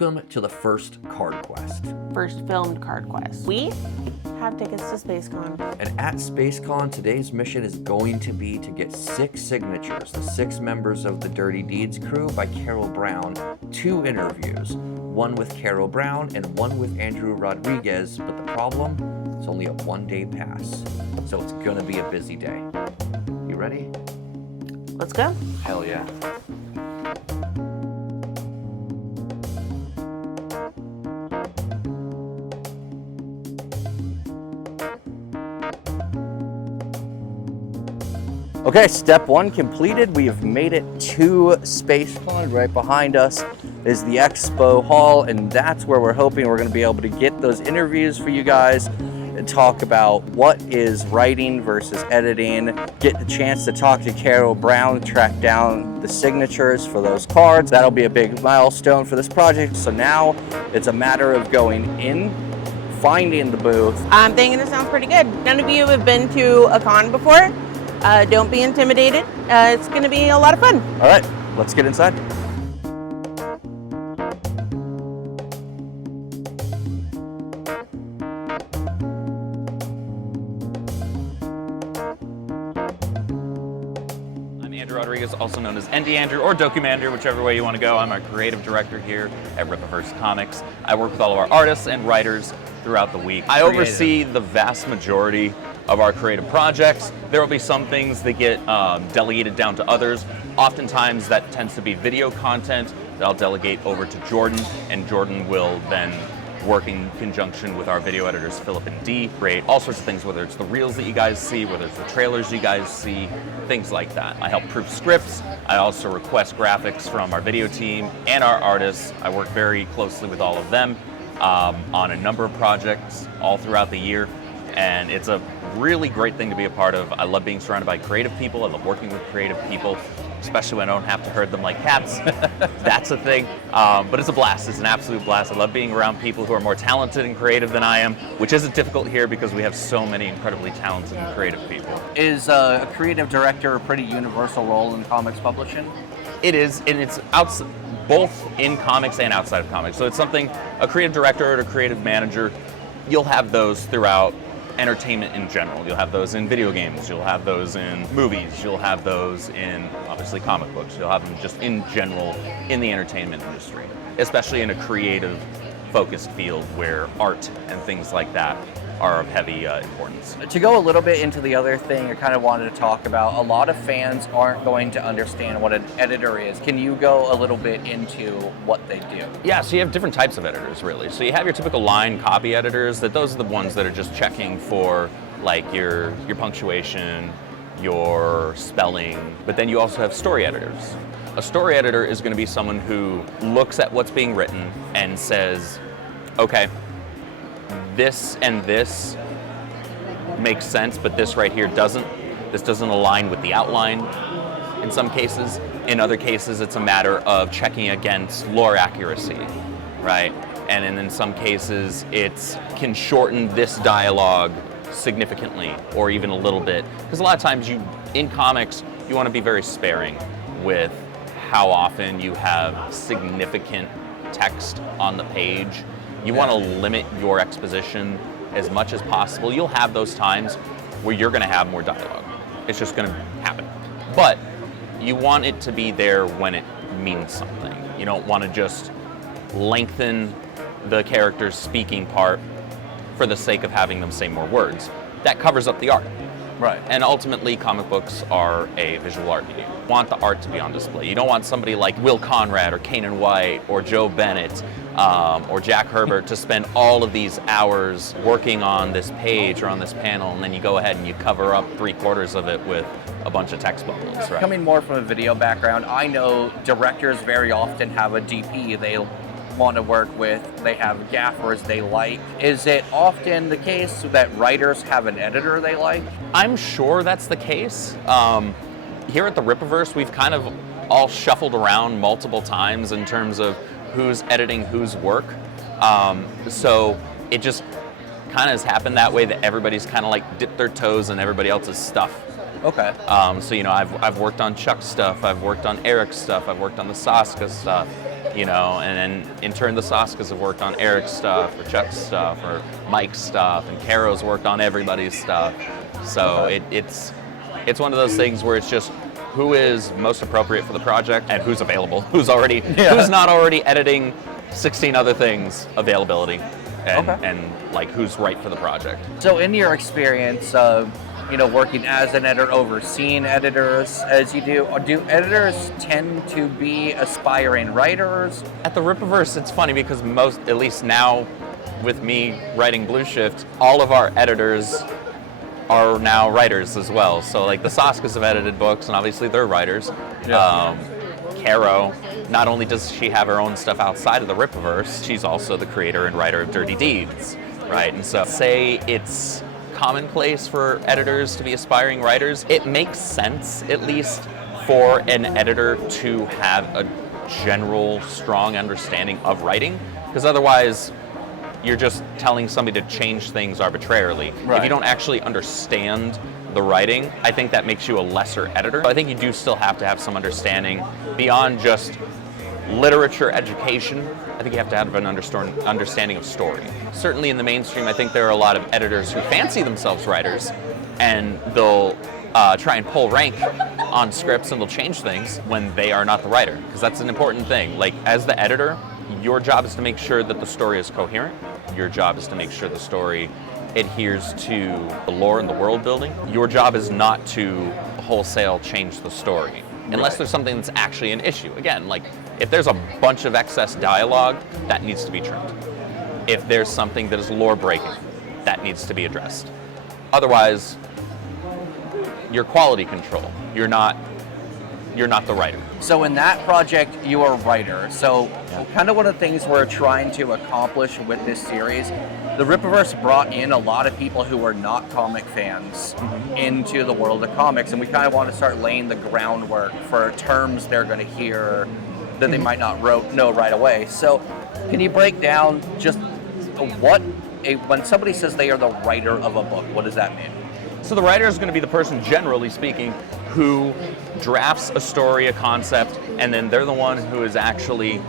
welcome to the first card quest. First filmed card quest. We have tickets to Spacecon. And at Spacecon, today's mission is going to be to get 6 signatures, the 6 members of the Dirty Deeds crew by Carol Brown, 2 interviews, one with Carol Brown and one with Andrew Rodriguez, but the problem, it's only a 1-day pass. So it's gonna be a busy day. You ready? Let's go. Hell yeah. Okay, step 1 completed. We have made it to Spacecon. Right behind us is the expo hall, and that's where we're hoping we're going to be able to get those interviews for you guys and talk about what is writing versus editing, get the chance to talk to Carol Brown, track down the signatures for those cards. That'll be a big milestone for this project. So now it's a matter of going in, finding the booth. I'm thinking it sounds pretty good. None of you have been to a con before. Don't be intimidated. It's going to be a lot of fun. All right, let's get inside. I'm Andrew Rodriguez, also known as ND Andrew or Documander, whichever way you want to go. I'm a creative director here at Rippaverse Comics. I work with all of our artists and writers throughout the week. I oversee the vast majority of our creative projects. There will be some things that get delegated down to others. Oftentimes that tends to be video content that I'll delegate over to Jordan, and Jordan will then work in conjunction with our video editors, Philip and Dee, create all sorts of things, whether it's the reels that you guys see, whether it's the trailers you guys see, things like that. I help proof scripts. I also request graphics from our video team and our artists. I work very closely with all of them on a number of projects all throughout the year. And it's a really great thing to be a part of. I love being surrounded by creative people. I love working with creative people, especially when I don't have to herd them like cats. That's a thing. But it's a blast. It's an absolute blast. I love being around people who are more talented and creative than I am, which isn't difficult here because we have so many incredibly talented and creative people. Is a creative director a pretty universal role in comics publishing? It is, and it's both in comics and outside of comics. So it's something, a creative director or a creative manager, you'll have those throughout entertainment in general. You'll have those in video games, you'll have those in movies, you'll have those in, obviously, comic books. You'll have them just in general in the entertainment industry, especially in a creative focused field where art and things like that are of heavy importance. To go a little bit into the other thing I kind of wanted to talk about, a lot of fans aren't going to understand what an editor is. Can you go a little bit into what they do? Yeah, so you have different types of editors, really. So you have your typical line copy editors, those are the ones that are just checking for like your punctuation, your spelling, but then you also have story editors. A story editor is going to be someone who looks at what's being written and says, okay, this and this makes sense, but this right here doesn't. This doesn't align with the outline in some cases. In other cases, it's a matter of checking against lore accuracy, right? And in some cases, it can shorten this dialogue significantly or even a little bit. Because a lot of times in comics, you want to be very sparing with how often you have significant text on the page. You want to limit your exposition as much as possible. You'll have those times where you're going to have more dialogue. It's just going to happen. But you want it to be there when it means something. You don't want to just lengthen the character's speaking part for the sake of having them say more words. That covers up the art. Right. And ultimately, comic books are a visual art medium. You want the art to be on display. You don't want somebody like Will Conrad or Kanan White or Joe Bennett or Jack Herbert to spend all of these hours working on this page or on this panel, and then you go ahead and you cover up 3/4 of it with a bunch of text bubbles, right? Coming more from a video background, I know directors very often have a DP they want to work with, they have gaffers they like. Is it often the case that writers have an editor they like? I'm sure that's the case. Here at the Rippaverse, we've kind of all shuffled around multiple times in terms of who's editing whose work. So it just kind of has happened that way, that everybody's kind of like dipped their toes in everybody else's stuff. Okay. So, you know, I've worked on Chuck's stuff, I've worked on Eric's stuff, I've worked on the Saska stuff. you know, and then in turn the Saskas have worked on Eric's stuff, or Chuck's stuff, or Mike's stuff, and Carrow's worked on everybody's stuff. So it's one of those things where it's just who is most appropriate for the project and who's available, who's not already editing 16 other things, availability, and like who's right for the project. So in your experience of, you know, working as an editor, overseeing editors as you do editors tend to be aspiring writers? At the Rippaverse, it's funny because most, at least now with me writing Blueshift, all of our editors are now writers as well. So like the Saskas have edited books, and obviously they're writers. Carrow, not only does she have her own stuff outside of the Rippaverse, she's also the creator and writer of Dirty Deeds, right? And so say it's commonplace for editors to be aspiring writers, it makes sense, at least, for an editor to have a general, strong understanding of writing, because otherwise you're just telling somebody to change things arbitrarily. Right. If you don't actually understand the writing, I think that makes you a lesser editor. I think you do still have to have some understanding beyond just literature education. I think you have to have an understanding of story. Certainly in the mainstream, I think there are a lot of editors who fancy themselves writers, and they'll try and pull rank on scripts, and they'll change things when they are not the writer, because that's an important thing. Like, as the editor, your job is to make sure that the story is coherent. Your job is to make sure the story adheres to the lore and the world building. Your job is not to wholesale change the story, unless there's something that's actually an issue. Again, like, if there's a bunch of excess dialogue, that needs to be trimmed. If there's something that is lore breaking, that needs to be addressed. Otherwise, you're quality control. You're not the writer. So in that project, you are a writer. So kind of one of the things we're trying to accomplish with this series, the Rippaverse brought in a lot of people who were not comic fans into the world of comics, and we kind of want to start laying the groundwork for terms they're going to hear that they might not know right away. So can you break down just when somebody says they are the writer of a book, what does that mean? So the writer is going to be the person, generally speaking, who drafts a story, a concept, and then they're the one who is actually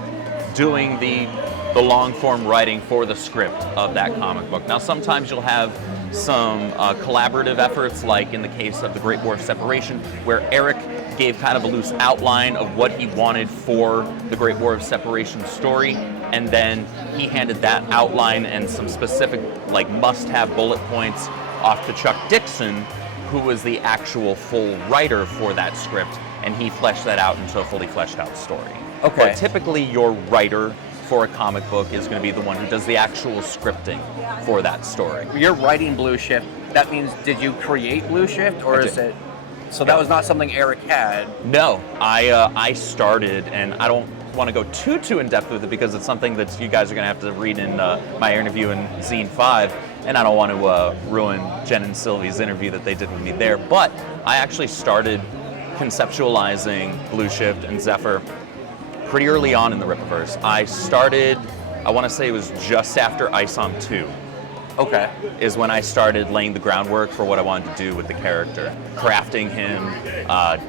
doing the long-form writing for the script of that comic book. Now, sometimes you'll have some collaborative efforts, like in the case of The Great War of Separation, where Eric gave kind of a loose outline of what he wanted for the Great War of Separation story, and then he handed that outline and some specific, like, must-have bullet points off to Chuck Dixon, who was the actual full writer for that script, and he fleshed that out into a fully fleshed out story. Okay. But typically your writer for a comic book is going to be the one who does the actual scripting for that story. You're writing Blueshift. That means, did you create Blueshift, or is it? So that was not something Eric had. No, I started, and I don't want to go too in depth with it because it's something that you guys are going to have to read in my interview in Zine 5, and I don't want to ruin Jen and Sylvie's interview that they did with me there. But I actually started conceptualizing Blueshift and Zephyr pretty early on in the Rippaverse. I started, I want to say it was just after ISOM 2. Okay. Is when I started laying the groundwork for what I wanted to do with the character. Crafting him,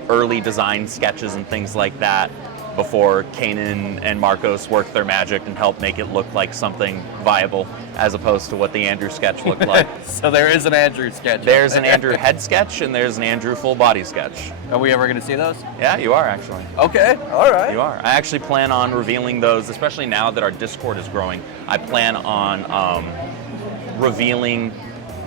early design sketches and things like that before Kanan and Marcos worked their magic and helped make it look like something viable as opposed to what the Andrew sketch looked like. So there is an Andrew sketch. There's an Andrew head sketch and there's an Andrew full body sketch. Are we ever going to see those? Yeah, you are actually. Okay, all right. You are. I actually plan on revealing those, especially now that our Discord is growing. I plan on revealing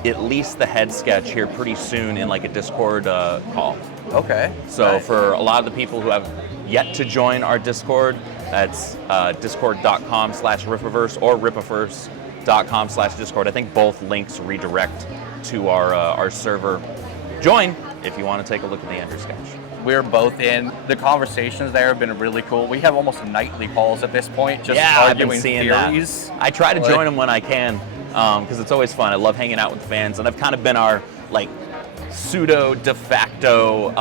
at least the head sketch here pretty soon in like a Discord call. Okay. So for a lot of the people who have yet to join our Discord, that's discord.com/Rippaverse or Rippaverse.com/Discord. I think both links redirect to our server. Join if you want to take a look at the Andrew sketch. We're both in. The conversations there have been really cool. We have almost nightly calls at this point, just I've been arguing seeing theories. that. I try to join them when I can, because it's always fun. I love hanging out with fans, and I've kind of been our like pseudo de facto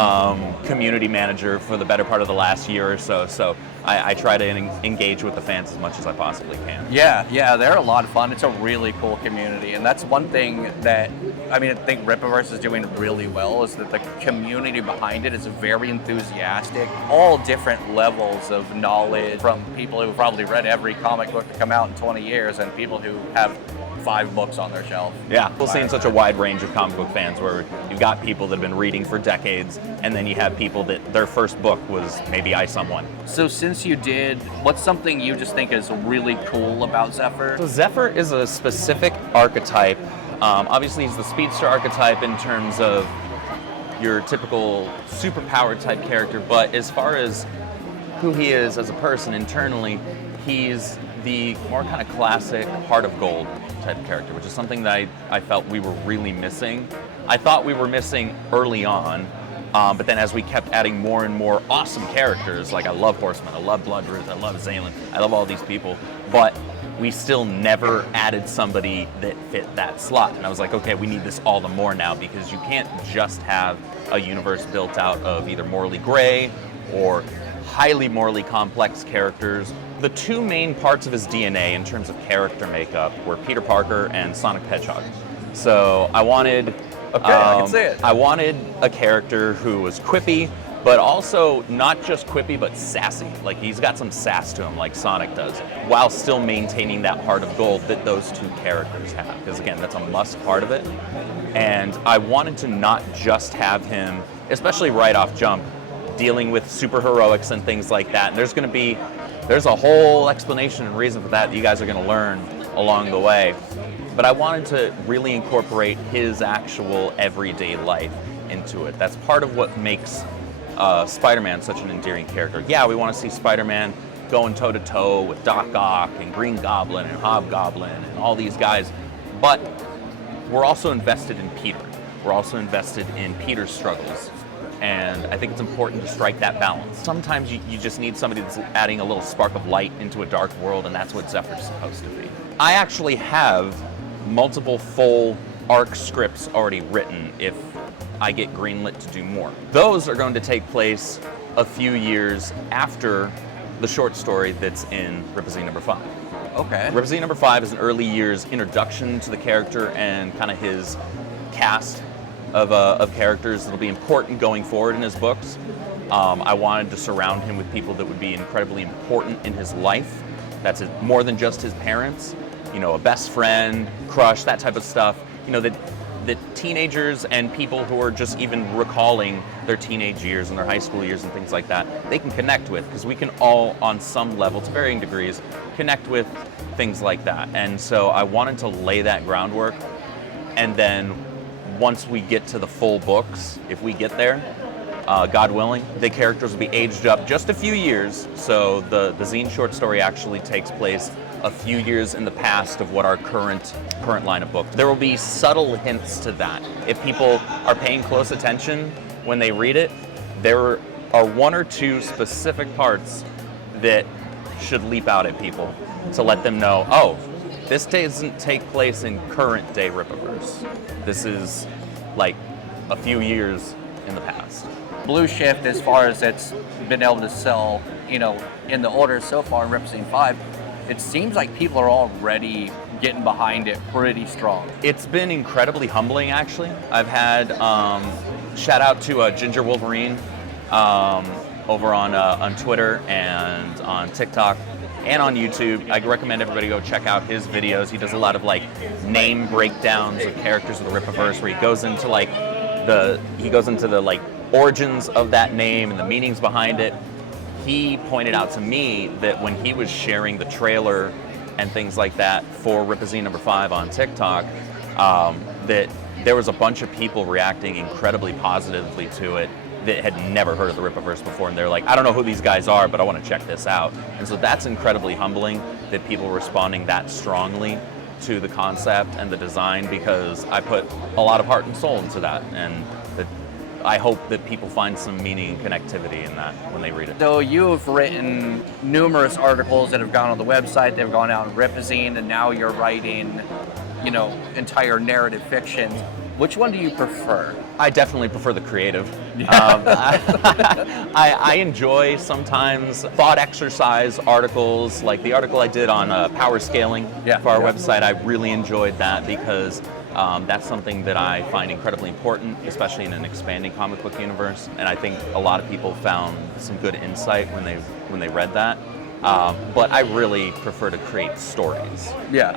community manager for the better part of the last year or so. So I try to engage with the fans as much as I possibly can. Yeah, they're a lot of fun. It's a really cool community, and that's one thing that I mean, I think Rippaverse is doing really well is that the community behind it is very enthusiastic. All different levels of knowledge, from people who probably read every comic book to come out in 20 years and people who have 5 books on their shelf. Yeah, we'll see such a wide range of comic book fans where you've got people that have been reading for decades, and then you have people that their first book was maybe I Someone. So since you did, what's something you just think is really cool about Zephyr? So Zephyr is a specific archetype. Obviously, he's the speedster archetype in terms of your typical superpowered type character, but as far as who he is as a person internally, he's the more kind of classic heart of gold type of character, which is something that I felt we were really missing. I thought we were missing early on, but then as we kept adding more and more awesome characters, like I love Horseman, I love Bloodruth, I love Zaylan, I love all these people, but we still never added somebody that fit that slot. And I was like, okay, we need this all the more now, because you can't just have a universe built out of either morally gray or highly morally complex characters. The 2 main parts of his DNA in terms of character makeup were Peter Parker and Sonic the Hedgehog. So I wanted, I can see it. I wanted a character who was quippy, but also not just quippy, but sassy. Like, he's got some sass to him, like Sonic does, while still maintaining that heart of gold that those 2 characters have. Because again, that's a must part of it. And I wanted to not just have him, especially right off jump, dealing with superheroics and things like that. And there's a whole explanation and reason for that you guys are going to learn along the way. But I wanted to really incorporate his actual everyday life into it. That's part of what makes Spider-Man such an endearing character. Yeah, we want to see Spider-Man going toe-to-toe with Doc Ock and Green Goblin and Hobgoblin and all these guys, but we're also invested in Peter. We're also invested in Peter's struggles, and I think it's important to strike that balance. Sometimes you just need somebody that's adding a little spark of light into a dark world, and that's what Zephyr's supposed to be. I actually have multiple full arc scripts already written if I get greenlit to do more. Those are going to take place a few years after the short story that's in Rippaverse number 5. Okay. Rippaverse number 5 is an early years introduction to the character and kind of his cast of characters that'll be important going forward in his books. I wanted to surround him with people that would be incredibly important in his life. That's more than just his parents. You know, a best friend, crush, that type of stuff. You know, that teenagers and people who are just even recalling their teenage years and their high school years and things like that, they can connect with, because we can all, on some level, to varying degrees, connect with things like that. And so I wanted to lay that groundwork, and then once we get to the full books, if we get there, God willing, the characters will be aged up just a few years. So the zine short story actually takes place a few years in the past of what our current line of books. There will be subtle hints to that. If people are paying close attention when they read it, there are 1 or 2 specific parts that should leap out at people to let them know, oh, this doesn't take place in current day Rippaverse. This is like a few years in the past. Blueshift, as far as it's been able to sell, you know, in the orders so far in Rippaverse 5, it seems like people are already getting behind it pretty strong. It's been incredibly humbling, actually. I've had shout out to Ginger Wolverine over on Twitter and on TikTok and on YouTube. I recommend everybody go check out his videos. He does a lot of like name breakdowns of characters of the Rippaverse, where he goes into the origins of that name and the meanings behind it. He pointed out to me that when he was sharing the trailer and things like that for Rippaverse number 5 on TikTok, that there was a bunch of people reacting incredibly positively to it that had never heard of the Rippaverse before, and they're like, I don't know who these guys are, but I want to check this out. And so that's incredibly humbling that people are responding that strongly to the concept and the design, because I put a lot of heart and soul into that, and that I hope that people find some meaning and connectivity in that when they read it. So you have written numerous articles that have gone on the website, they've gone out in Rippaverse, and now you're writing, you know, entire narrative fiction. Which one do you prefer? I definitely prefer the creative. I enjoy sometimes thought exercise articles, like the article I did on power scaling for our website. I really enjoyed that because That's something that I find incredibly important, especially in an expanding comic book universe. And I think a lot of people found some good insight when they read that. But I really prefer to create stories. Yeah.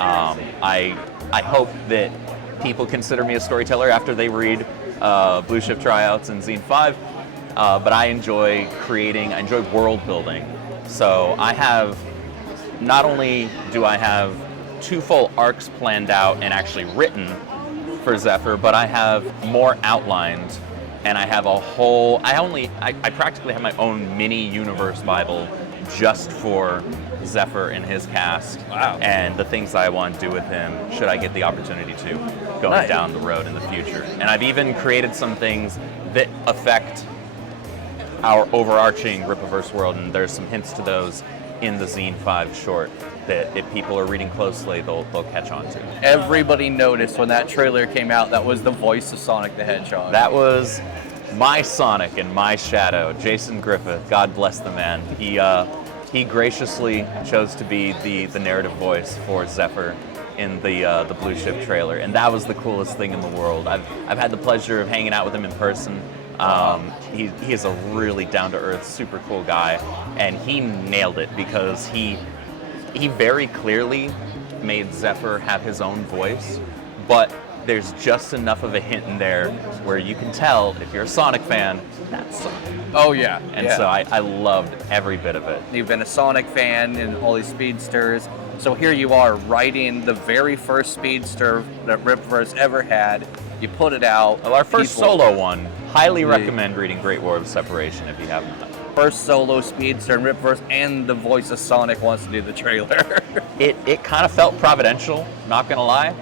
I hope that people consider me a storyteller after they read Blueshift tryouts and Zine 5. But I enjoy creating, I enjoy world building. So not only do I have 2 full arcs planned out and actually written for Zephyr, but I have more outlined, and I have I practically have my own mini universe Bible just for Zephyr and his cast. Wow. And the things I want to do with him, should I get the opportunity to, going Nice. down the road in the future. And I've even created some things that affect our overarching Rippaverse world, and there's some hints to those in the Zine 5 short that if people are reading closely, they'll catch on to. Everybody noticed when that trailer came out, that was the voice of Sonic the Hedgehog. That was my Sonic and my Shadow, Jason Griffith. God bless the man. He graciously chose to be the narrative voice for Zephyr in the Blueshift trailer, and that was the coolest thing in the world. I've had the pleasure of hanging out with him in person. He is a really down-to-earth, super cool guy, and he nailed it because he very clearly made Zephyr have his own voice, but there's just enough of a hint in there where you can tell, if you're a Sonic fan, that's Sonic. Oh yeah. And yeah. so I loved every bit of it. You've been a Sonic fan and all these speedsters. So here you are writing the very first speedster that Rippaverse ever had. You put it out. Well, our first People- solo one, highly recommend reading Great War of Separation if you haven't done it. First solo speedster in Rippaverse, and the voice of Sonic wants to do the trailer. It kind of felt providential, not gonna lie.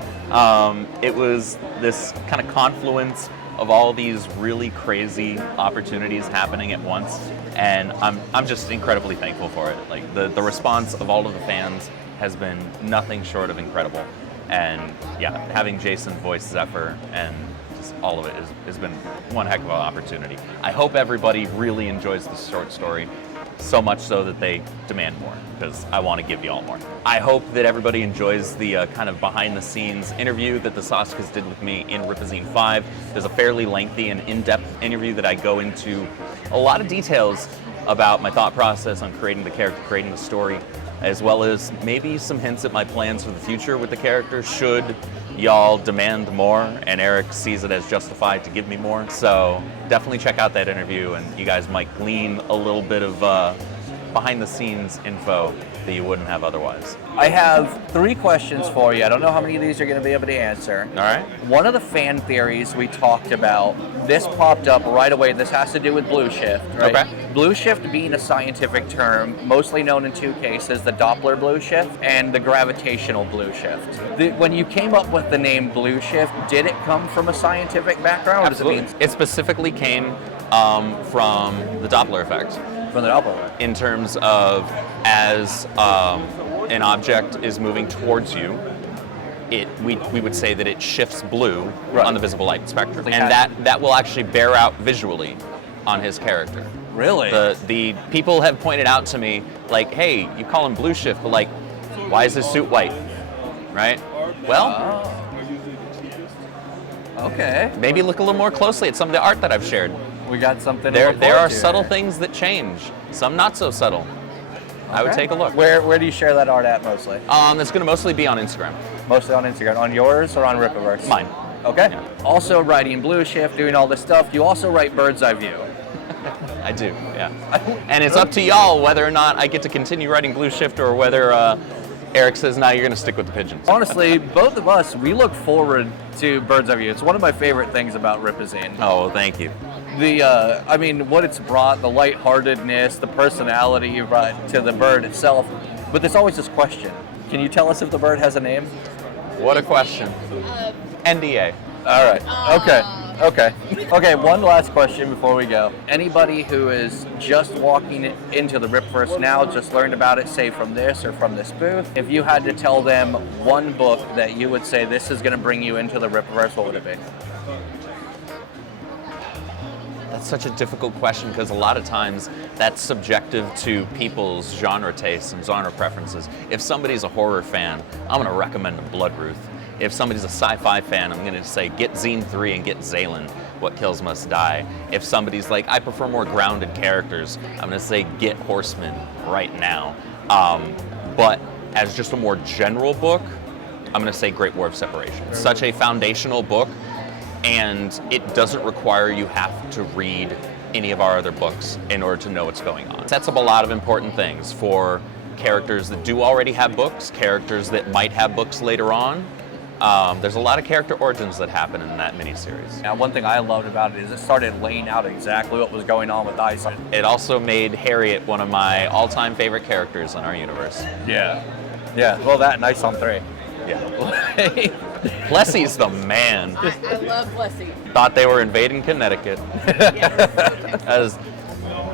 It was this kind of confluence of all these really crazy opportunities happening at once, and I'm just incredibly thankful for it. Like the response of all of the fans has been nothing short of incredible, and yeah, having Jason voice Zephyr and just all of it has been one heck of an opportunity. I hope everybody really enjoys this short story, so much so that they demand more, because I want to give you all more. I hope that everybody enjoys the kind of behind-the-scenes interview that the Soskas did with me in Rippazine 5. There's a fairly lengthy and in-depth interview that I go into a lot of details about my thought process on creating the character, creating the story, as well as maybe some hints at my plans for the future with the character, should y'all demand more and Eric sees it as justified to give me more. So definitely check out that interview, and you guys might glean a little bit of behind the scenes info that you wouldn't have otherwise. I have 3 questions for you. I don't know how many of these you're going to be able to answer. All right. One of the fan theories we talked about, this popped up right away. This has to do with Blueshift, right? Okay. Blueshift being a scientific term, mostly known in 2 cases, the Doppler Blueshift and the gravitational Blueshift. When you came up with the name Blueshift, did it come from a scientific background? Or does it mean It specifically came from the Doppler effect. from the Doppler? In terms of as an object is moving towards you, we would say that it shifts blue Right. on the visible light spectrum, Like and that- that will actually bear out visually on his character. Really? The people have pointed out to me, like, hey, you call him Blueshift, but like, why is his suit white? Right? Well, Okay. maybe look a little more closely at some of the art that I've shared. We got something to There look forward are to subtle here. things that change, some not so subtle. I would Okay. take a look. Where do you share that art at mostly? It's going to mostly be on Instagram. Mostly on Instagram. On yours or on Rippaverse? Mine. Okay. Yeah. Also writing Blueshift, doing all this stuff. You also write Bird's Eye View. I do, yeah. And it's up to y'all whether or not I get to continue writing Blueshift or whether Eric says, nah, you're going to stick with the pigeons. Honestly, both of us, we look forward to Bird's Eye View. It's one of my favorite things about Ripazine. Oh, well, thank you. I mean, what it's brought, the lightheartedness, the personality you brought to the bird itself. But there's always this question. Can you tell us if the bird has a name? What a question. NDA. All right. Okay, one last question before we go. Anybody who is just walking into the Ripverse now, just learned about it, say from this or from this booth, if you had to tell them one book that you would say this is going to bring you into the Ripverse, what would it be? That's such a difficult question because a lot of times that's subjective to people's genre tastes and genre preferences. If somebody's a horror fan, I'm going to recommend them Bloodruth. If somebody's a sci-fi fan, I'm going to say get Zine 3 and get Zalen, What Kills Must Die. If somebody's like, I prefer more grounded characters, I'm going to say get Horseman right now. But as just a more general book, I'm going to say Great War of Separation. It's such a foundational book, and it doesn't require you have to read any of our other books in order to know what's going on. It sets up a lot of important things for characters that do already have books, characters that might have books later on. There's a lot of character origins that happen in that miniseries. Now, one thing I loved about it is it started laying out exactly what was going on with Ice. It also made Harriet one of my all-time favorite characters in our universe. Yeah. Yeah, well, that and Ice on 3. Yeah. Plessy's the man. I love Plessy. Thought they were invading Connecticut. As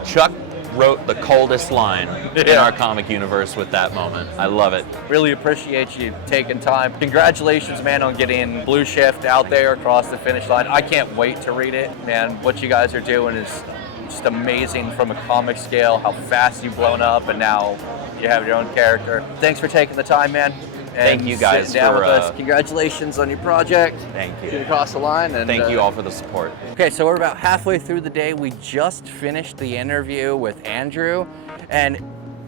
Chuck wrote the coldest line in our comic universe with that moment. I love it. Really appreciate you taking time. Congratulations, man, on getting Blueshift out there across the finish line. I can't wait to read it, man. What you guys are doing is just amazing from a comic scale, how fast you've blown up, and now you have your own character. Thanks for taking the time, man. Thank you guys sitting down for, with us. Congratulations on your project. Thank you. Getting across the line. And Thank you all for the support. Okay, so we're about halfway through the day. We just finished the interview with Andrew, and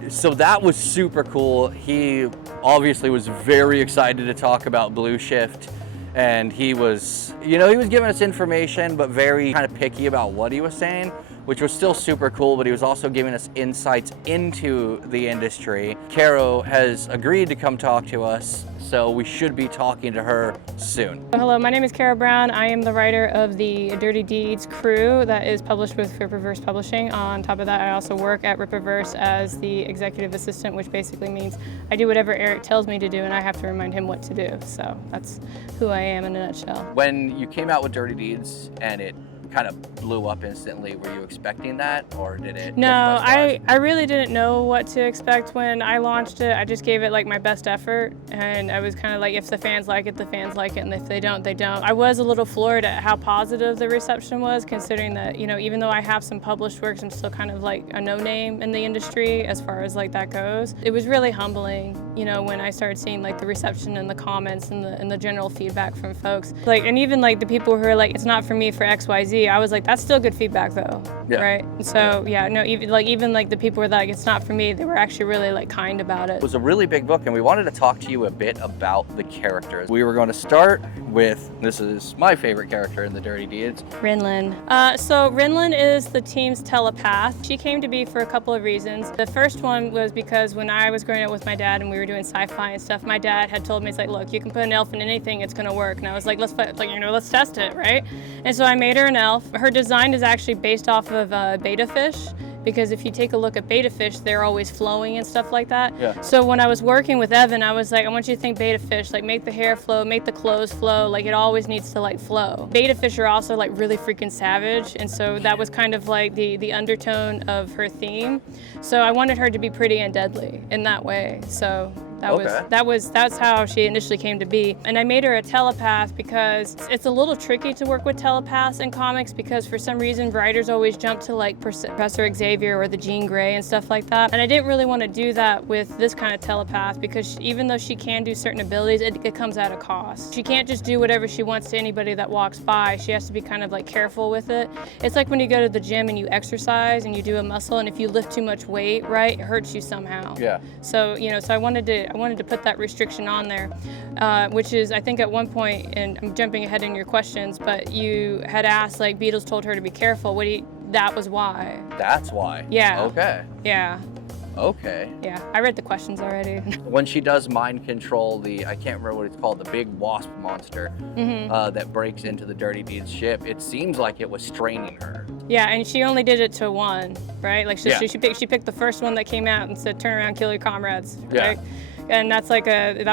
so that was super cool. He obviously was very excited to talk about Blueshift, and he was, he was giving us information, but very kind of picky about what he was saying, which was still super cool, but he was also giving us insights into the industry. Carrow has agreed to come talk to us, so we should be talking to her soon. Hello, my name is Carrow Brown. I am the writer of the Dirty Deeds crew that is published with Rippaverse Publishing. On top of that, I also work at Rippaverse as the executive assistant, which basically means I do whatever Eric tells me to do and I have to remind him what to do. So that's who I am in a nutshell. When you came out with Dirty Deeds and it kind of blew up instantly, were you expecting that, or did it? No, I really didn't know what to expect when I launched it. I just gave it like my best effort, and I was kind of like, if the fans like it, the fans like it, and if they don't, they don't. I was a little floored at how positive the reception was, considering that, even though I have some published works, I'm still kind of like a no-name in the industry as far as like that goes. It was really humbling, when I started seeing like the reception and the comments and the general feedback from folks. Like, and even like the people who are like, it's not for me for XYZ, I was like, that's still good feedback though, right? And so even the people were like, it's not for me, they were actually really like kind about it. It was a really big book, and we wanted to talk to you a bit about the characters. We were going to start with, this is my favorite character in the Dirty Deeds. Ryn-Lyn. So Ryn-Lyn is the team's telepath. She came to be for a couple of reasons. The first one was because when I was growing up with my dad and we were doing sci-fi and stuff, my dad had told me, it's like, look, you can put an elf in anything, it's gonna work. And I was like, let's test it, right? And so I made her an elf. Her design is actually based off of beta fish, because if you take a look at beta fish, they're always flowing and stuff like that. Yeah. So when I was working with Evan, I was like, I want you to think beta fish, like make the hair flow, make the clothes flow, like it always needs to like flow. Beta fish are also like really freaking savage, and so that was kind of like the undertone of her theme. So I wanted her to be pretty and deadly in that way. So that's how she initially came to be. And I made her a telepath because it's a little tricky to work with telepaths in comics, because for some reason writers always jump to like Professor Xavier or the Jean Grey and stuff like that. And I didn't really want to do that with this kind of telepath, because even though she can do certain abilities, it comes at a cost. She can't just do whatever she wants to anybody that walks by. She has to be kind of like careful with it. It's like when you go to the gym and you exercise and you do a muscle, and if you lift too much weight, right, it hurts you somehow. Yeah. So, so I wanted to put that restriction on there, which is, I think at one point, and I'm jumping ahead in your questions, but you had asked, like, Beatles told her to be careful. That was why. That's why? Yeah. Okay. Yeah. Okay. Yeah, I read the questions already. When she does mind control I can't remember what it's called, the big wasp monster that breaks into the Dirty Deeds ship, it seems like it was straining her. Yeah, and she only did it to one, right? Like she picked the first one that came out and said, turn around, kill your comrades, right? Yeah. And that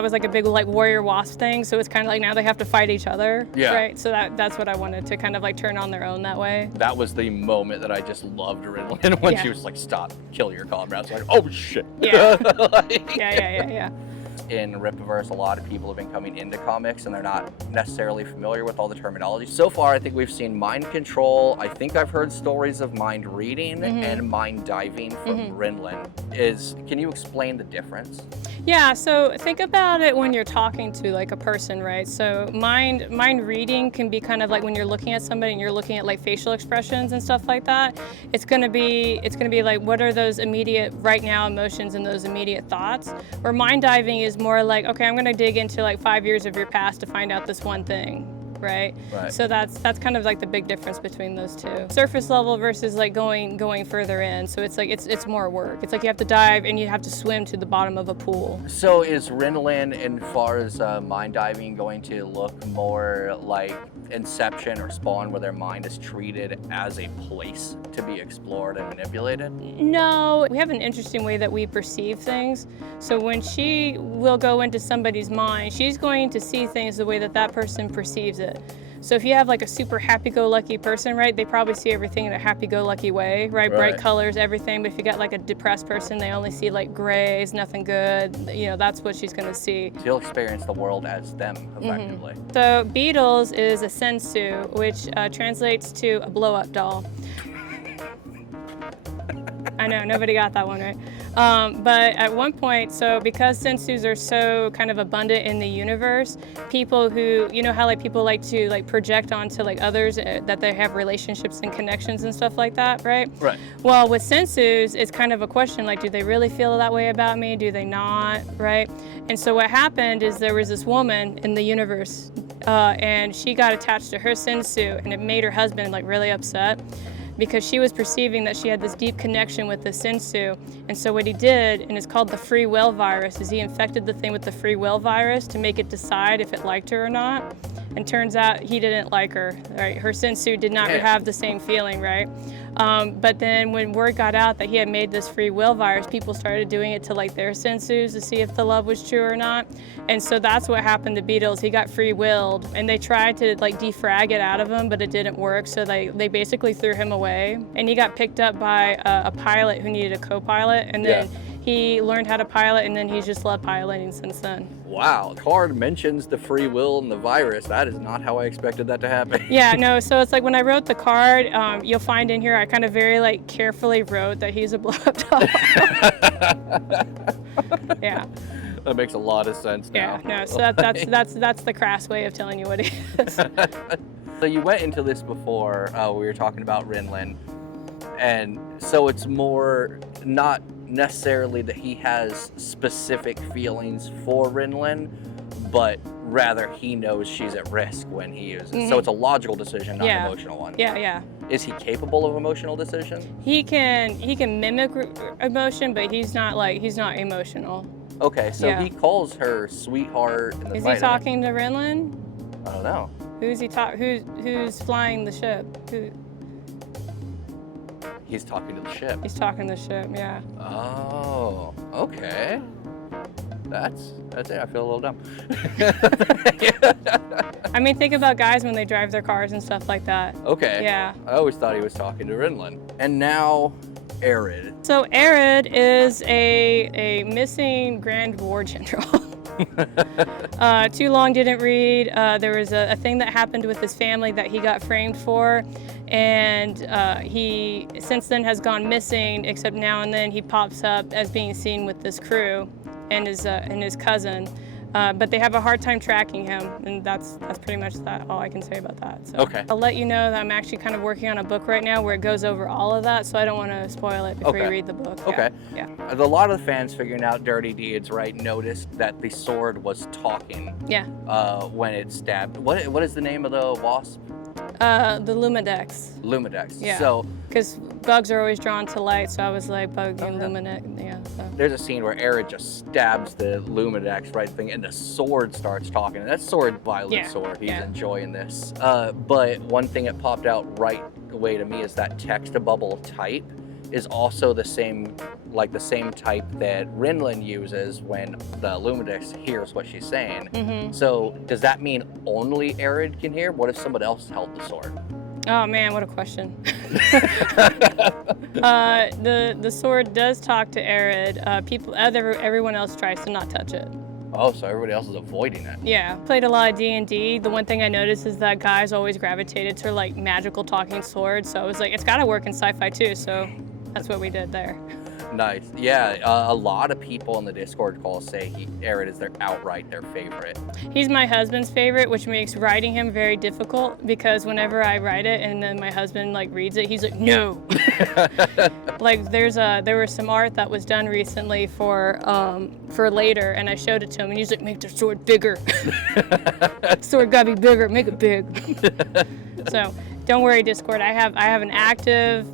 was like a big like warrior wasp thing. So it's kind of like now they have to fight each other, right? So that's what I wanted to kind of like turn on their own that way. That was the moment that I just loved Ryn-Lyn when she was like, stop, kill your comrades. Like, oh shit. Yeah. Yeah. in Rippaverse, a lot of people have been coming into comics and they're not necessarily familiar with all the terminology. So far, I think we've seen mind control. I think I've heard stories of mind reading and mind diving from Ryn-Lyn. Can you explain the difference? Yeah, so think about it when you're talking to like a person, right? So mind reading can be kind of like when you're looking at somebody and you're looking at like facial expressions and stuff like that. It's gonna be like, what are those immediate right now emotions and those immediate thoughts? Where mind diving is more like, okay, I'm gonna dig into like 5 years of your past to find out this one thing. Right? So that's kind of like the big difference between those two. Surface level versus like going further in. So it's like it's more work. It's like you have to dive and you have to swim to the bottom of a pool. So is Ryn-Lyn, as far as mind diving, going to look more like Inception or Spawn, where their mind is treated as a place to be explored and manipulated? No, we have an interesting way that we perceive things. So when she will go into somebody's mind, she's going to see things the way that that person perceives it. So if you have like a super happy-go-lucky person, right, they probably see everything in a happy-go-lucky way, right? Bright colors, everything. But if you got like a depressed person, they only see like grays, nothing good. You know, that's what she's going to see. She'll experience the world as them, effectively. So Beatles is a sensu, which translates to a blow-up doll. I know, nobody got that one, right? But at one point, so because sensus are so kind of abundant in the universe, people who, you know how like people like to like project onto like others that they have relationships and connections and stuff like that, right? Right. Well, with sensus, it's kind of a question like, do they really feel that way about me? Do they not, right? And so what happened is there was this woman in the universe and she got attached to her sensu and it made her husband like really upset, because she was perceiving that she had this deep connection with the sensu. And so what he did, and it's called the free will virus, is he infected the thing with the free will virus to make it decide if it liked her or not. And turns out he didn't like her, right? Her sensu did not have the same feeling, right? But then when word got out that he had made this free will virus, people started doing it to like their sensus to see if the love was true or not. And so that's what happened to Beatles. He got free willed and they tried to like defrag it out of him, but it didn't work. So they basically threw him away. And he got picked up by a pilot who needed a co-pilot. And then he learned how to pilot and then he's just loved piloting since then. Wow, the card mentions the free will and the virus. That is not how I expected that to happen. Yeah, no, so it's like when I wrote the card, you'll find in here I kind of very like carefully wrote that he's a blow-up doll. Yeah. That makes a lot of sense now. Yeah, no, so that's the crass way of telling you what he is. So you went into this before, we were talking about Ryn-Lyn, and so it's more not necessarily that he has specific feelings for Ryn-Lyn, but rather he knows she's at risk when he uses it. So it's a logical decision, not an emotional one. Yeah. Is he capable of emotional decision? He can mimic emotion, but he's not emotional. Okay, so he calls her sweetheart in the Is fight. he talking to Ryn-Lyn? I don't know. Who's flying the ship? He's talking to the ship. He's talking to the ship, yeah. Oh, okay. That's it. I feel a little dumb. I mean, think about guys when they drive their cars and stuff like that. Okay. Yeah. I always thought he was talking to Ryn-Lyn. And now, Arad. So Arad is a missing Grand War General. Too long didn't read. There was a thing that happened with his family that he got framed for, and he since then has gone missing, except now and then he pops up as being seen with this crew and his cousin. But they have a hard time tracking him, and that's pretty much all I can say about that. So Okay. I'll let you know that I'm actually kind of working on a book right now where it goes over all of that, so I don't want to spoil it before you read the book. Okay. Yeah. A lot of the fans figuring out Dirty Deeds, right, noticed that the sword was talking. Yeah. When it stabbed. What is the name of the wasp? The Lumidex. Lumidex. Yeah. So because bugs are always drawn to light, so I was like bug and Lumidex. Yeah. So. there's a scene where Arad just stabs the Lumidex right thing, and the sword starts talking. And that sword, violent sword. He's enjoying this. But one thing that popped out right away to me is that text bubble type is also the same type that Ryn-Lyn uses when the Lumidex hears what she's saying. Mm-hmm. So does that mean only Arad can hear? What if somebody else held the sword? Oh man, what a question. The sword does talk to Arad. Everyone else tries to not touch it. Oh, so everybody else is avoiding it. Yeah, played a lot of D&D. The one thing I noticed is that guys always gravitated to like magical talking swords. So I was like, it's gotta work in sci-fi too. So that's what we did there. Nice. Yeah, a lot of people in the Discord call say Arad is outright their favorite. He's my husband's favorite, which makes writing him very difficult because whenever I write it and then my husband like reads it, he's like, no. Like there was some art that was done recently for later, and I showed it to him, and he's like, make the sword bigger. Sword gotta be bigger, make it big. So. Don't worry, Discord. I have an active,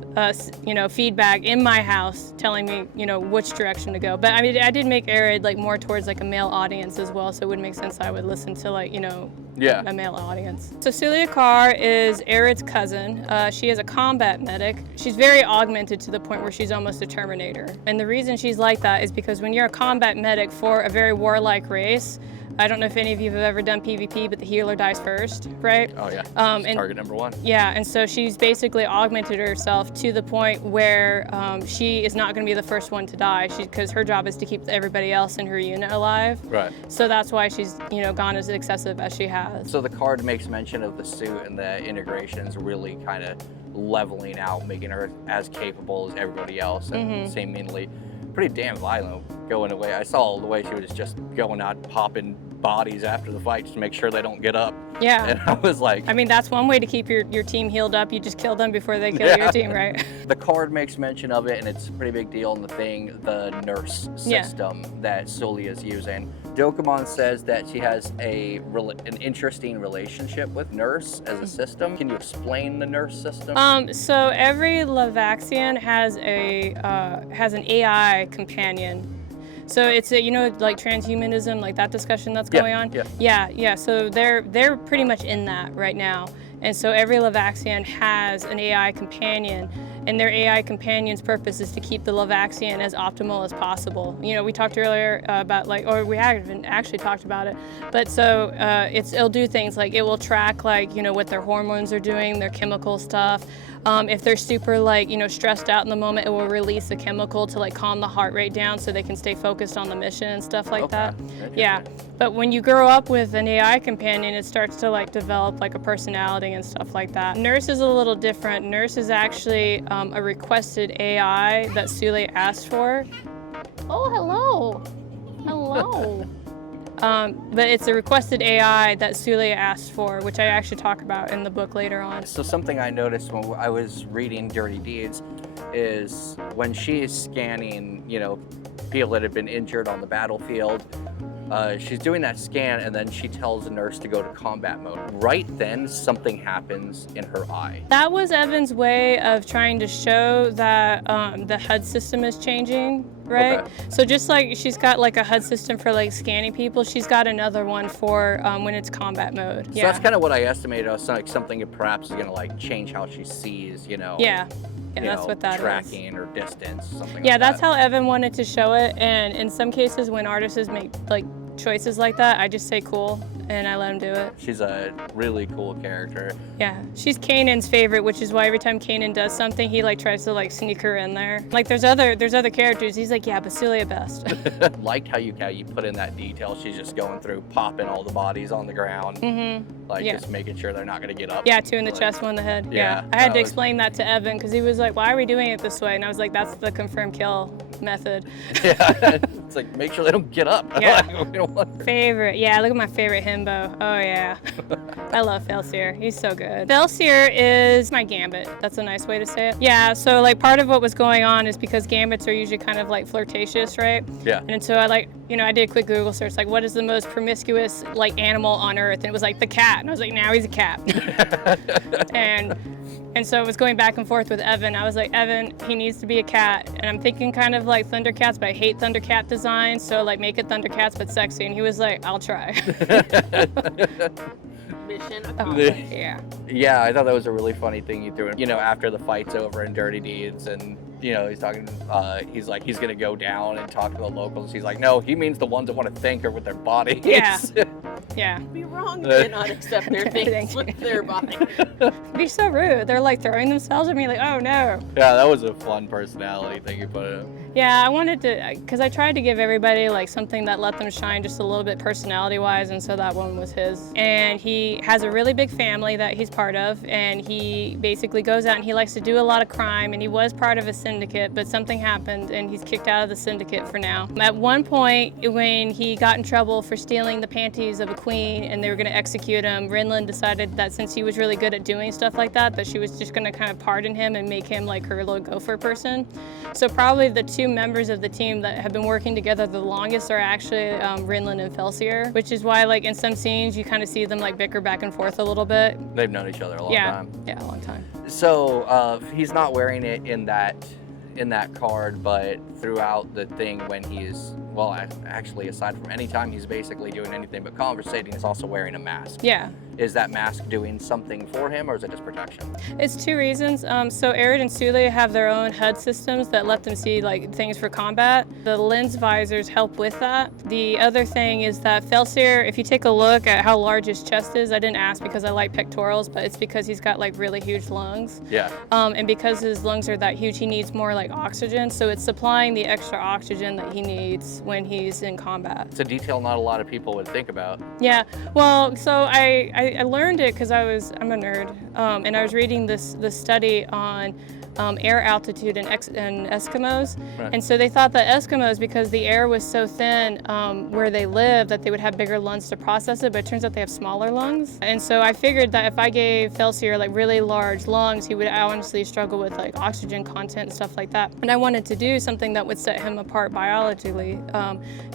feedback in my house telling me, which direction to go. But I mean, I did make Arad like more towards like a male audience as well, so it would make sense I would listen to like, a male audience. So Sulia Carr is Arad's cousin. She is a combat medic. She's very augmented to the point where she's almost a Terminator. And the reason she's like that is because when you're a combat medic for a very warlike race, I don't know if any of you have ever done PvP, but the healer dies first, right? Oh yeah, and target number one. Yeah, and so she's basically augmented herself to the point where she is not going to be the first one to die, because her job is to keep everybody else in her unit alive. Right. So that's why she's, gone as excessive as she has. So the card makes mention of the suit and the integrations really kind of leveling out, making her as capable as everybody else, and seemingly pretty damn violent going away. I saw the way she was just going out popping bodies after the fight just to make sure they don't get up. Yeah. And I was like... I mean, that's one way to keep your team healed up. You just kill them before they kill your team, right? The card makes mention of it, and it's a pretty big deal in the thing, the nurse system that Sulia is using. Dokimon says that she has an interesting relationship with nurse as a system. Can you explain the nurse system? So every Levaxian has an AI companion. So it's like transhumanism, like that discussion that's going on. Yeah. So they're pretty much in that right now. And so every Levaxian has an AI companion, and their AI companion's purpose is to keep the Levaxian as optimal as possible. We talked earlier about we haven't actually talked about it, but so it'll do things like it will track what their hormones are doing, their chemical stuff. If they're super stressed out in the moment, it will release a chemical to calm the heart rate down so they can stay focused on the mission and stuff like that. Yeah. But when you grow up with an AI companion, it starts to develop a personality and stuff like that. Nurse is a little different. Nurse is actually a requested AI that Sulia asked for. Oh, hello. Hello. But it's a requested AI that Sulia asked for, which I actually talk about in the book later on. So something I noticed when I was reading Dirty Deeds is when she is scanning, people that have been injured on the battlefield, she's doing that scan, and then she tells the nurse to go to combat mode. Right then, something happens in her eye. That was Evan's way of trying to show that the HUD system is changing, right? Okay. So just like she's got a HUD system for scanning people, she's got another one for when it's combat mode. So that's kind of what I estimated. I was something that perhaps is going to change how she sees, Yeah. Yeah, that's what that tracking or distance, something like that. Yeah, that's how Evan wanted to show it. And in some cases, when artists make choices like that, I just say cool and I let him do it. She's a really cool character. Yeah, she's Kanan's favorite, which is why every time Kanan does something, he tries to sneak her in there. There's other characters. He's like, yeah, but Sulia best. Liked how you put in that detail. She's just going through, popping all the bodies on the ground. Just making sure they're not going to get up. Yeah, two in the chest, one in the head. Yeah. I had to explain that to Evan because he was like, why are we doing it this way? And I was like, that's the confirm kill method. Yeah, it's make sure they don't get up. Yeah. Favorite. Yeah, look at my favorite himbo. Oh yeah. I love Felsair. He's so good. Felsair is my gambit. That's a nice way to say it. Yeah, so part of what was going on is because gambits are usually kind of flirtatious, right? Yeah. And so I I did a quick Google search, what is the most promiscuous animal on earth? And it was the cat. And I was like, now he's a cat. And so I was going back and forth with Evan. I was like, Evan, he needs to be a cat. And I'm thinking kind of Thundercats, but I hate Thundercat design. So make it Thundercats, but sexy. And he was like, I'll try. Mission accomplished. Yeah. Yeah, I thought that was a really funny thing you threw in. After the fight's over in Dirty Deeds, and he's talking, he's like, he's gonna go down and talk to the locals. He's like, no, he means the ones that want to thank her with their bodies. Yeah. Yeah. Be wrong to not accept their things with their body. Be so rude. They're throwing themselves at me oh no. Yeah, that was a fun personality thing you put in. Yeah, I wanted to, because I tried to give everybody like something that let them shine just a little bit personality-wise, and so that one was his. And he has a really big family that he's part of, and he basically goes out and he likes to do a lot of crime, and he was part of a syndicate, but something happened and he's kicked out of the syndicate for now. At one point, when he got in trouble for stealing the panties of a queen and they were going to execute him, Ryn-Lyn decided that since he was really good at doing stuff like that, that she was just going to kind of pardon him and make him like her little gopher person. So probably the two members of the team that have been working together the longest are actually Ryn-Lyn and Felsair, which is why like in some scenes you kind of see them like bicker back and forth a little bit. They've known each other a long time. Yeah, a long time. So he's not wearing it in that card, but throughout the thing when he's, well, actually aside from any time he's basically doing anything but conversating, he's also wearing a mask. Yeah. Is that mask doing something for him, or is it just protection? It's two reasons. So Arad and Sulia have their own HUD systems that let them see like things for combat. The lens visors help with that. The other thing is that Felsair, if you take a look at how large his chest is, I didn't ask because I like pectorals, but it's because he's got like really huge lungs. Yeah. And because his lungs are that huge, he needs more like oxygen. So it's supplying the extra oxygen that he needs when he's in combat. It's a detail not a lot of people would think about. Yeah, well, so I learned it because I'm a nerd, and I was reading this study on air altitude and Eskimos. Right. And so they thought that Eskimos, because the air was so thin where they live, that they would have bigger lungs to process it, but it turns out they have smaller lungs. And so I figured that if I gave Felsair like really large lungs, he would honestly struggle with like oxygen content and stuff like that. And I wanted to do something that would set him apart biologically,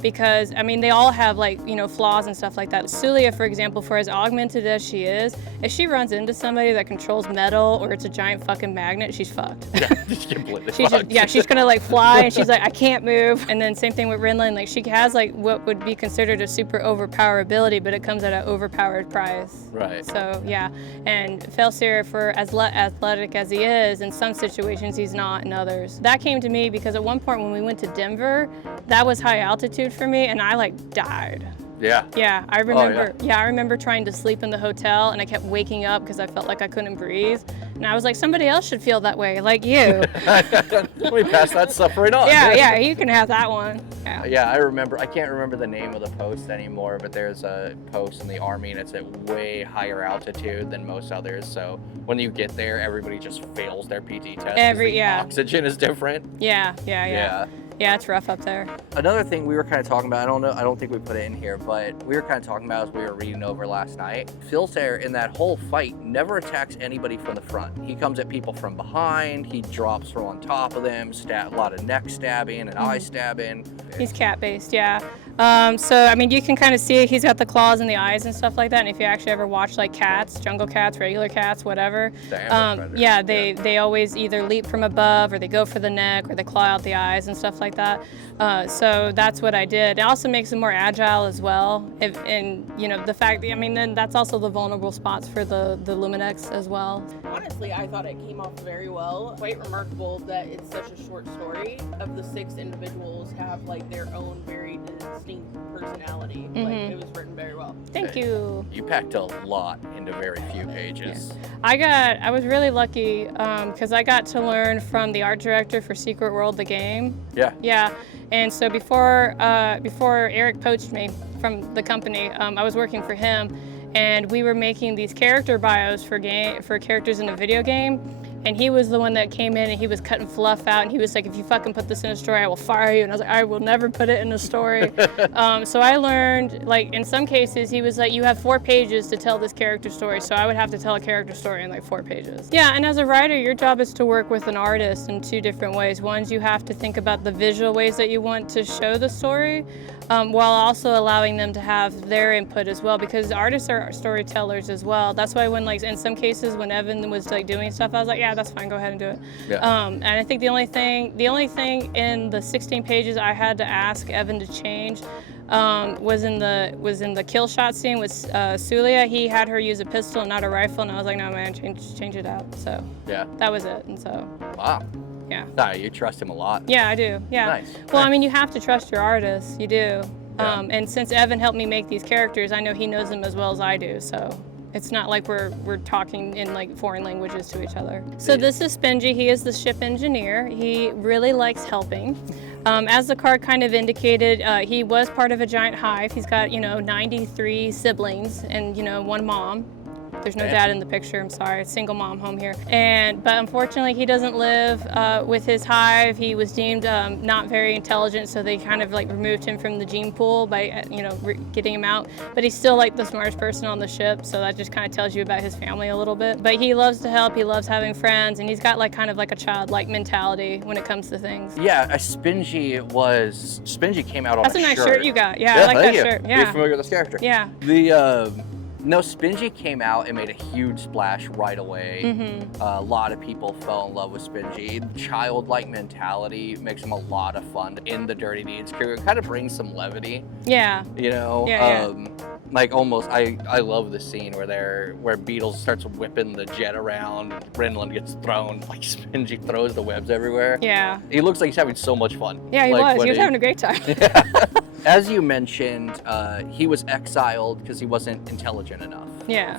because I mean they all have like, you know, flaws and stuff like that. Sulia, for example, for as augmented as she is, if she runs into somebody that controls metal or it's a giant fucking magnet, she's fucked. Yeah, she's completely She's fucked. she's gonna like fly, and she's like, I can't move. And then same thing with Ryn-Lyn, like she has like what would be considered a super overpower ability, but it comes at an overpowered price. Right. So yeah, and Felsair, for as athletic as he is, in some situations he's not, in others. That came to me because at one point when we went to Denver, that was high altitude for me, and I like died. Yeah. Yeah, I remember. Oh, yeah. I remember trying to sleep in the hotel, and I kept waking up because I felt like I couldn't breathe. And I was like, somebody else should feel that way, like you. We passed that stuff right on. Yeah, you can have that one. Yeah. Yeah, I remember. I can't remember the name of the post anymore, but there's a post in the Army, and it's at way higher altitude than most others. So when you get there, everybody just fails their PT test. 'Cause the oxygen is different. Yeah. Yeah, it's rough up there. Another thing we were kind of talking about, I don't think we put it in here, but we were kind of talking about as we were reading over last night. Felsair, in that whole fight, never attacks anybody from the front. He comes at people from behind, he drops from on top of them, a lot of neck stabbing and eye stabbing. He's cat-based, yeah. So, I mean, you can kind of see he's got the claws in the eyes and stuff like that. And if you actually ever watch like cats, jungle cats, regular cats, whatever, they always either leap from above, or they go for the neck, or they claw out the eyes and stuff like that. So that's what I did. It also makes them more agile as well. And you know, the fact, I mean, then that's also the vulnerable spots for the Luminex as well. Honestly, I thought it came off very well. Quite remarkable that it's such a short story. Of the 6 individuals have like their own very distinct personality. Like it was written very well. Thank you. You packed a lot into very few pages. Yeah. I was really lucky because I got to learn from the art director for Secret World, the game. Yeah. Yeah, and so before Eric poached me from the company, I was working for him, and we were making these character bios for characters in a video game. And he was the one that came in and he was cutting fluff out, and he was like, if you fucking put this in a story, I will fire you. And I was like, I will never put it in a story. So I learned, like, in some cases, he was like, you have 4 pages to tell this character story. So I would have to tell a character story in like 4 pages. Yeah, and as a writer, your job is to work with an artist in 2 different ways. One, you have to think about the visual ways that you want to show the story, while also allowing them to have their input as well, because artists are storytellers as well. That's why when, like, in some cases when Evan was like doing stuff, I was like, yeah, that's fine, go ahead and do it. Yeah. And I think the only thing in the 16 pages I had to ask Evan to change was in the kill shot scene with Sulia. He had her use a pistol and not a rifle, and I was like, no man, change it out. So yeah, that was it. And so wow. Yeah. No, you trust him a lot. Yeah, I do. Yeah. Nice. Well, nice. I mean, you have to trust your artists. You do. Yeah. And since Evan helped me make these characters, I know he knows them as well as I do. So It's not like we're talking in like foreign languages to each other. So this is Spingy. He is the ship engineer. He really likes helping. As the card kind of indicated, he was part of a giant hive. He's got, 93 siblings and, one mom. There's no dad in the picture, I'm sorry, single mom home here. But unfortunately he doesn't live with his hive. He was deemed not very intelligent, so they kind of like removed him from the gene pool by, getting him out. But he's still like the smartest person on the ship, so that just kind of tells you about his family a little bit. But he loves to help, he loves having friends, and he's got like kind of like a childlike mentality when it comes to things. Yeah, Spingy came out on That's a a nice shirt. shirt you got. Yeah, I like that shirt. Yeah. You're familiar with this character? Yeah. No, Spingy came out and made a huge splash right away. A lot of people fell in love with Spingy. Childlike mentality makes him a lot of fun in the Dirty Deeds crew. It kind of brings some levity. Yeah. Like almost, I love the scene where Beatles starts whipping the jet around, Ryn-Lyn gets thrown, like Spingy throws the webs everywhere. Yeah. He looks like he's having so much fun. Yeah, he was. He was having a great time. As you mentioned, he was exiled because he wasn't intelligent enough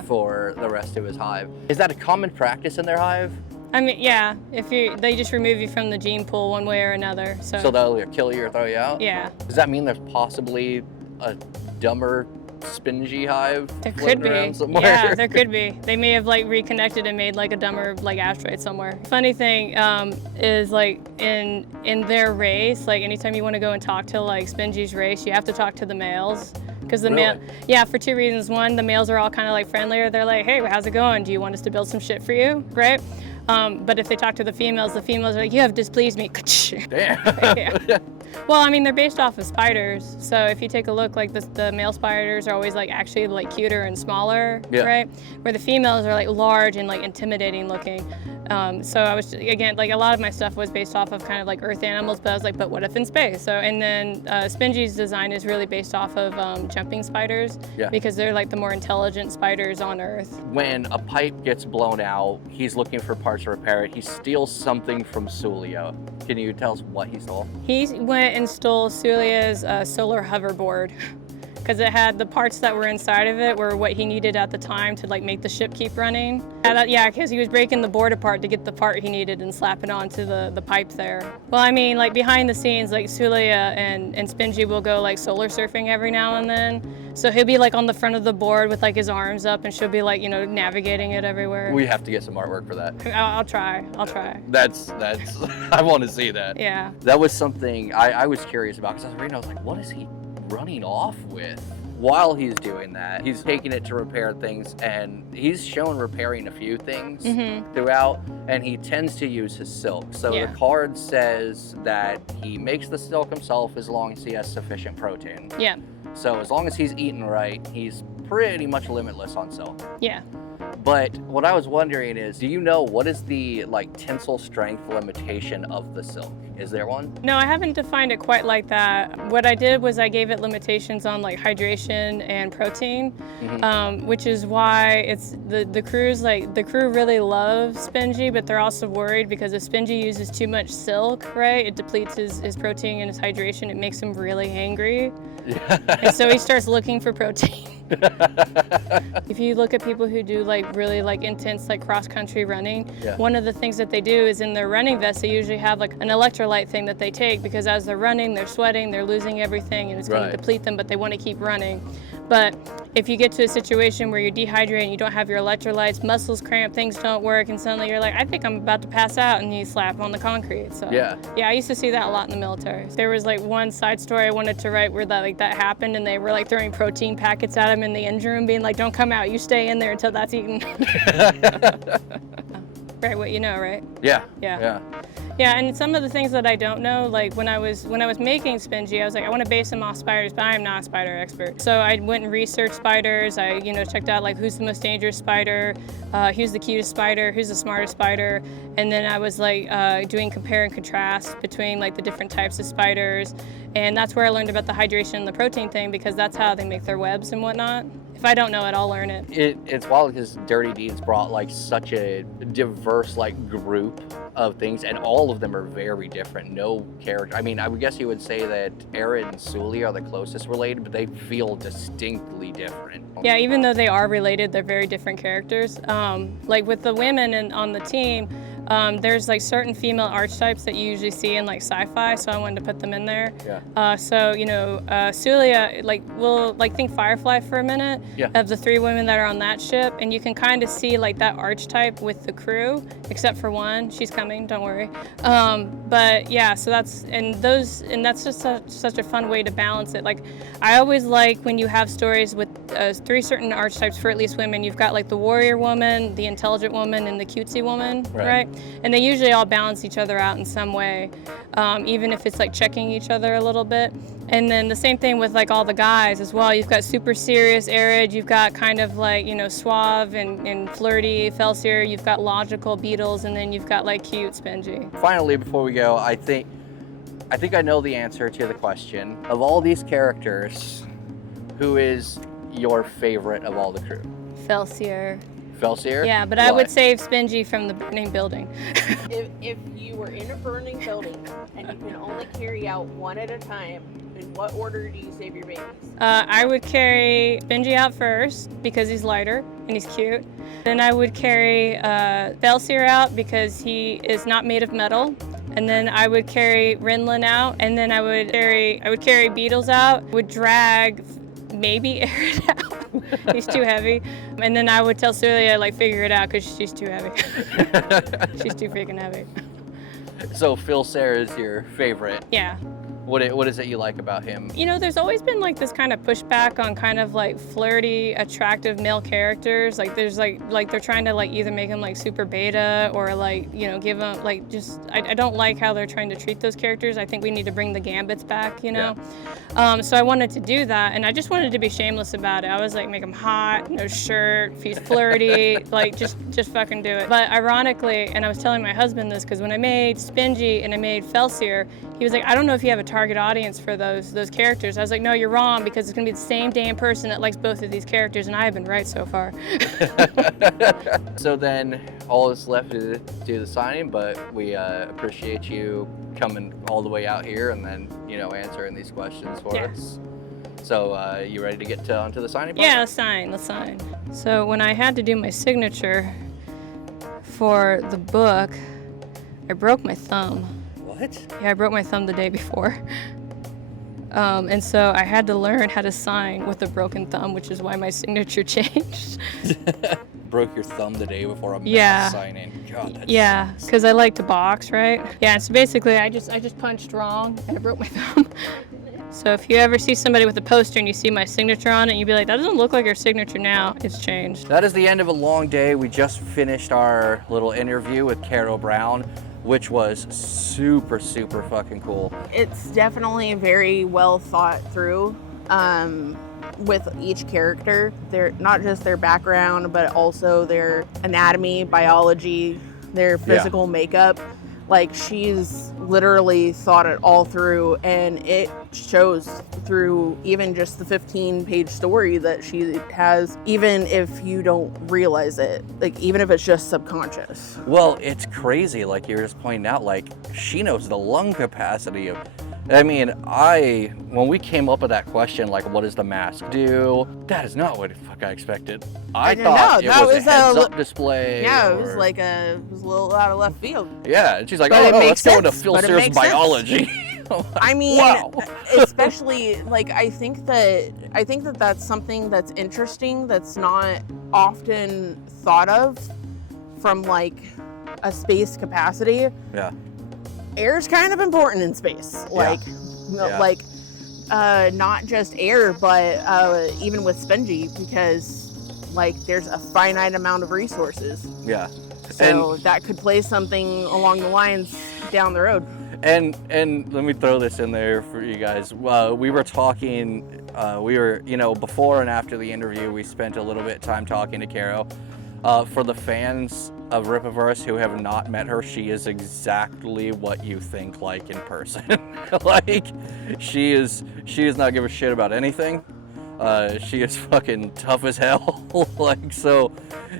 for the rest of his hive. Is that a common practice in their hive? I mean, yeah. They just remove you from the gene pool one way or another. So they'll either kill you or throw you out? Yeah. Does that mean there's possibly a dumber Spingy hive there could be around somewhere? Yeah, there could be. They may have like reconnected and made like a dumber like asteroid somewhere. Funny thing is like in their race, like anytime you want to go and talk to like Spingy's race, you have to talk to the males. Because for two reasons. One, the males are all kind of like friendlier. They're like, hey, how's it going? Do you want us to build some shit for you? Right? But if they talk to the females are like, you have displeased me. Damn. Yeah. Well, I mean, they're based off of spiders. So if you take a look, like the male spiders are always like actually like cuter and smaller, right? Where the females are like large and like intimidating looking. So I was, again, like a lot of my stuff was based off of kind of like earth animals, but I was like, but what if in space? So, and then Spingy's design is really based off of jumping spiders because they're like the more intelligent spiders on Earth. When a pipe gets blown out, he's looking for parts to repair it. He steals something from Sulia. Can you tell us what he stole? He went and stole Sulia's solar hoverboard. Because it had the parts that were inside of it were what he needed at the time to like make the ship keep running. Yeah, because he was breaking the board apart to get the part he needed and slap it onto the pipe there. Well, I mean, like behind the scenes, like Sulia and Spingy will go like solar surfing every now and then. So he'll be like on the front of the board with like his arms up, and she'll be like, navigating it everywhere. We have to get some artwork for that. I'll try. That's I want to see that. Yeah. That was something I was curious about because I was reading, I was like, what is he running off with? While he's doing that, he's taking it to repair things, and he's shown repairing a few things throughout, and he tends to use his silk. So the card says that he makes the silk himself as long as he has sufficient protein. Yeah. So as long as he's eating right, he's pretty much limitless on silk. Yeah. But what I was wondering is, do you know what is the tensile strength limitation of the silk? Is there one? No, I haven't defined it quite like that. What I did was I gave it limitations on like hydration and protein, which is why it's the crew's like, the crew really loves Spingy, but they're also worried because if Spingy uses too much silk, right, it depletes his protein and his hydration. It makes him really angry. Yeah. And so he starts looking for protein. If you look at people who do like really like intense like cross-country running, one of the things that they do is in their running vest they usually have like an electrolyte thing that they take, because as they're running they're sweating, they're losing everything, and it's going to deplete them, but they want to keep running. But if you get to a situation where you're dehydrated and you don't have your electrolytes, muscles cramp, things don't work, and suddenly you're like, I think I'm about to pass out, and you slap on the concrete. So yeah, I used to see that a lot in the military. There was like one side story I wanted to write where that happened, and they were like throwing protein packets at him in the engine room, being like, don't come out, you stay in there until that's eaten. Right, what you know, right? Yeah. Yeah, and some of the things that I don't know, like when I was making Spingy, I was like, I want to base them off spiders, but I am not a spider expert. So I went and researched spiders. I, checked out like who's the most dangerous spider, who's the cutest spider, who's the smartest spider, and then I was like doing compare and contrast between like the different types of spiders, and that's where I learned about the hydration and the protein thing, because that's how they make their webs and whatnot. if I don't know it, I'll learn it. It's wild because Dirty Deeds brought like such a diverse like group of things, and all of them are very different. No character. I mean, I would guess you would say that Arad and Sulia are the closest related, but they feel distinctly different. Yeah, even though they are related, they're very different characters. Like with the women on the team, there's like certain female archetypes that you usually see in like sci-fi, so I wanted to put them in there. Yeah. So Sulia, like we'll like think Firefly for a minute. Yeah. Of the 3 women that are on that ship, and you can kind of see like that archetype with the crew, except for one. She's coming, don't worry. But yeah, so that's just such a fun way to balance it. Like I always like when you have stories with 3 certain archetypes for at least women. You've got like the warrior woman, the intelligent woman, and the cutesy woman, right? And they usually all balance each other out in some way, even if it's like checking each other a little bit. And then the same thing with like all the guys as well. You've got super serious Arad, you've got kind of like, suave and flirty Felsair, you've got logical Beatles, and then you've got like cute Spingy. Finally, before we go, I think I know the answer to the question. Of all these characters, who is your favorite of all the crew? Felsair. Felsair? Yeah, but I would save Spingy from the burning building. If you were in a burning building and you can only carry out one at a time, in what order do you save your babies? I would carry Spingy out first because he's lighter and he's cute. Then I would carry Felsair out because he is not made of metal. And then I would carry Ryn-Lyn out, and then I would carry Beatles out. Would drag maybe Arad out. He's too heavy. And then I would tell Sulia like figure it out because she's too heavy. She's too freaking heavy. So Felsair is your favorite. Yeah. What is it you like about him? There's always been like this kind of pushback on kind of like flirty, attractive male characters. Like there's like they're trying to like either make him like super beta or like, give him like just, I don't like how they're trying to treat those characters. I think we need to bring the Gambits back, Yeah. So I wanted to do that, and I just wanted to be shameless about it. I was like, make him hot, no shirt, if he's flirty, like just fucking do it. But ironically, and I was telling my husband this, because when I made Spingy and I made Felsair, he was like, I don't know if you have a target audience for those characters. I was like, no, you're wrong, because it's gonna be the same damn person that likes both of these characters, and I have been right so far. So then all that's left is to do the signing, but we appreciate you coming all the way out here and then, answering these questions for us. So you ready to get onto the signing part? Yeah, let's sign. So when I had to do my signature for the book, I broke my thumb. What? Yeah, I broke my thumb the day before. And so I had to learn how to sign with a broken thumb, which is why my signature changed. Broke your thumb the day before a Yeah. signing. God, that's... Yeah, because I like to box, right? Yeah, so basically I just punched wrong and I broke my thumb. So if you ever see somebody with a poster and you see my signature on it, you'd be like, that doesn't look like your signature now. It's changed. That is the end of a long day. We just finished our little interview with Carrow Brown, which was super, super fucking cool. It's definitely very well thought through with each character. They're not just their background, but also their anatomy, biology, their physical makeup. Like, she's literally thought it all through, and it shows through even just the 15-page story that she has, even if you don't realize it, like even if it's just subconscious. Well, it's crazy, like you were just pointing out, like she knows the lung capacity of, I mean, when we came up with that question, like what does the mask do? That is not what the fuck I expected. I thought it was a heads-up display. Yeah, it was like it was a little out of left field. Yeah, and she's like, But oh it no, makes let's go into sense, but it Felsair's makes sense. biology. I mean, wow. especially like I think that that's something that's interesting that's not often thought of from like a space capacity. Yeah. Air's kind of important in space. Like not just air, but even with Spingy, because like there's a finite amount of resources. Yeah. So that could play something along the lines down the road. And let me throw this in there for you guys. We were talking, before and after the interview, we spent a little bit of time talking to Carrow. For the fans of Rippaverse who have not met her, she is exactly what you think like in person. Like, she is not give a shit about anything. She is fucking tough as hell. Like, so.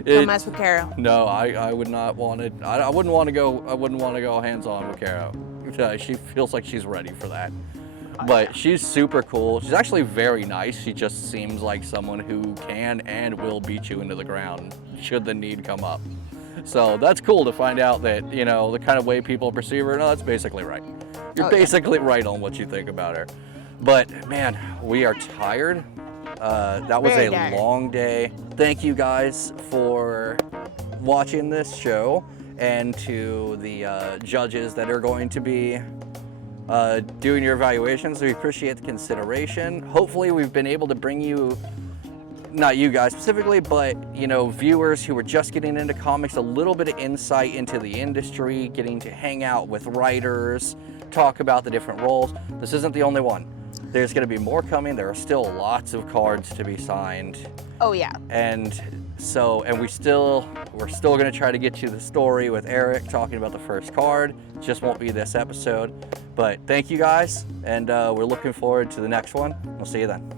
Don't mess with Carrow. No, I would not want it. I wouldn't want to go. I wouldn't want to go hands-on with Carrow. She feels like she's ready for that. But she's super cool. She's actually very nice. She just seems like someone who can and will beat you into the ground should the need come up. So that's cool to find out that, you know, the kind of way people perceive her, no, that's basically right. You're basically right on what you think about her. But man, we are tired. That was Very a tired. long day. Thank you guys for watching this show, and to the judges that are going to be doing your evaluations. We appreciate the consideration. Hopefully we've been able to bring you, not you guys specifically, but, you know, viewers who are just getting into comics, a little bit of insight into the industry, getting to hang out with writers, talk about the different roles. This isn't the only one. There's going to be more coming. There are still lots of cards to be signed. Oh yeah. And so, and we're still going to try to get you the story with Eric talking about the first card. Just won't be this episode. But thank you guys, and we're looking forward to the next one. We'll see you then.